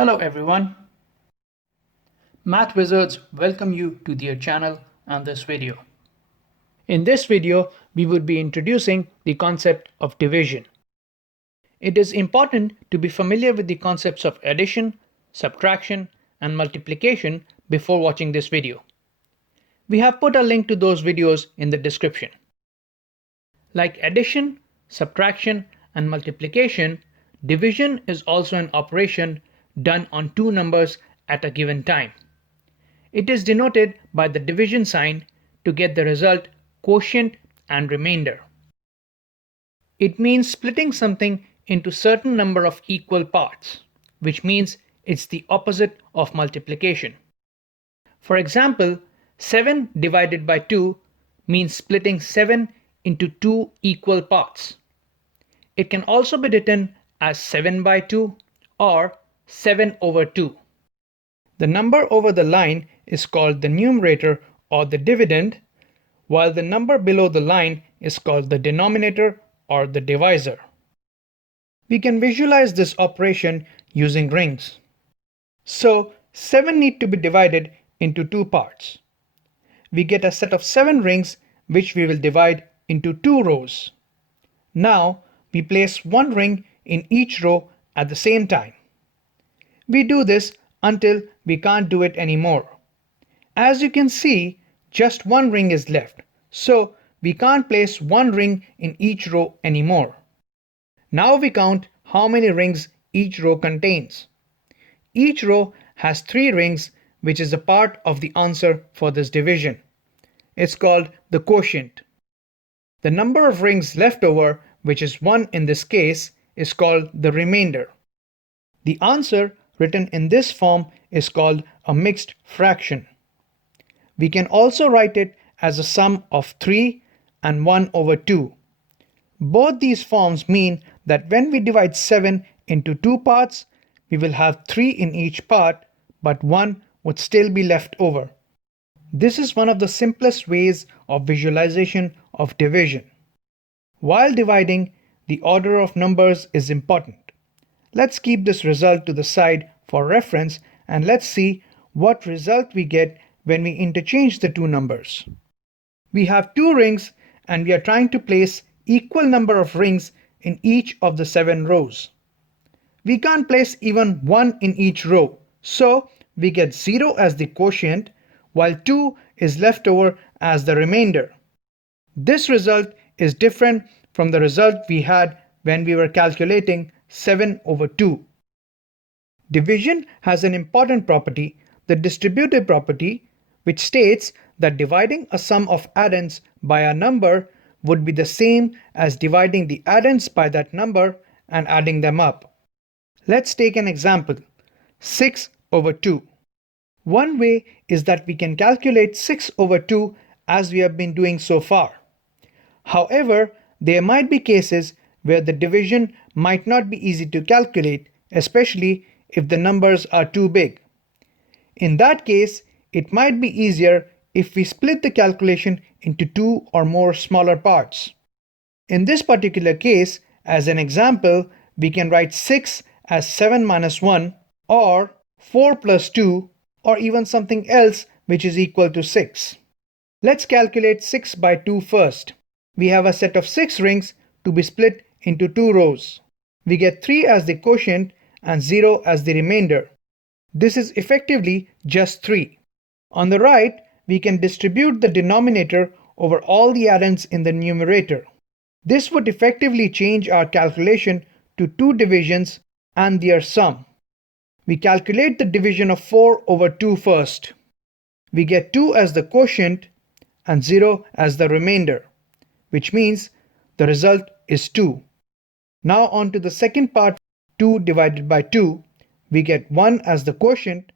Hello everyone. Math Wizards welcome you to their channel and this video. In this video, we would be introducing the concept of division. It is important to be familiar with the concepts of addition, subtraction, and multiplication before watching this video. We have put a link to those videos in the description. Like addition, subtraction, and multiplication, division is also an operation done on two numbers at a given time. It is denoted by the division sign to get the result quotient and remainder. It means splitting something into certain number of equal parts, which means it's the opposite of multiplication. For example, 7 divided by 2 means splitting 7 into two equal parts. It can also be written as 7 by 2 or 7 over 2. The number over the line is called the numerator or the dividend, while the number below the line is called the denominator or the divisor. We can visualize this operation using rings. So 7 need to be divided into two parts. We get a set of 7 rings which we will divide into 2 rows. Now we place one ring in each row at the same time. We do this until we can't do it anymore. As you can see, just one ring is left, so we can't place one ring in each row anymore. Now we count how many rings each row contains. Each row has 3 rings, which is a part of the answer for this division. It's called the quotient. The number of rings left over, which is 1 in this case, is called the remainder. The answer written in this form is called a mixed fraction. We can also write it as a sum of 3 and 1 over 2. Both these forms mean that when we divide 7 into two parts, we will have 3 in each part, but 1 would still be left over. This is one of the simplest ways of visualization of division. While dividing, the order of numbers is important. Let's keep this result to the side for reference and let's see what result we get when we interchange the two numbers. We have 2 rings and we are trying to place equal number of rings in each of the 7 rows. We can't place even 1 in each row, so we get 0 as the quotient while 2 is left over as the remainder. This result is different from the result we had when we were calculating 7 over 2. Division has an important property, the distributive property, which states that dividing a sum of addends by a number would be the same as dividing the addends by that number and adding them up. Let's take an example, 6 over 2. One way is that we can calculate 6 over 2 as we have been doing so far. However, there might be cases where the division might not be easy to calculate, especially if the numbers are too big. In that case, it might be easier if we split the calculation into 2 or more smaller parts. In this particular case, as an example, we can write 6 as 7 minus 1 or 4 plus 2 or even something else which is equal to 6. Let's calculate 6 by 2 first. We have a set of 6 rings to be split into 2 rows. We get 3 as the quotient and 0 as the remainder. This is effectively just 3. On the right, we can distribute the denominator over all the addends in the numerator. This would effectively change our calculation to 2 divisions and their sum. We calculate the division of 4 over 2 first. We get 2 as the quotient and 0 as the remainder, which means the result is 2. Now on to the second part, 2 divided by 2. We get 1 as the quotient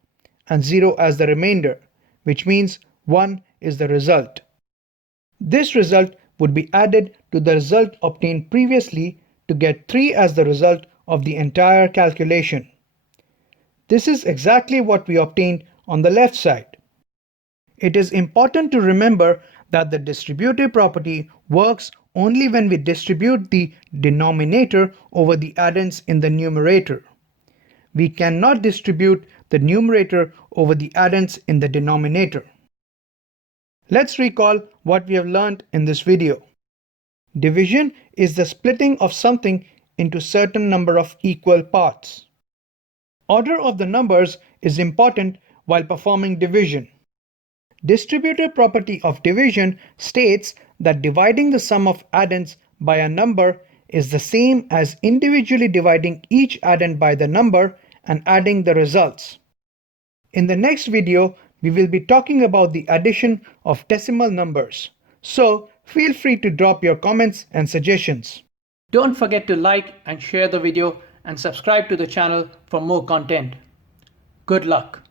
and 0 as the remainder, which means 1 is the result. This result would be added to the result obtained previously to get 3 as the result of the entire calculation. This is exactly what we obtained on the left side. It is important to remember that the distributive property works only when we distribute the denominator over the addends in the numerator. we cannot distribute the numerator over the addends in the denominator. Let's recall what we have learned in this video. Division is the splitting of something into certain number of equal parts. Order of the numbers is important while performing division. Distributive property of division states that dividing the sum of addends by a number is the same as individually dividing each addend by the number and adding the results. In the next video, we will be talking about the addition of decimal numbers. So, feel free to drop your comments and suggestions. Don't forget to like and share the video and subscribe to the channel for more content. Good luck.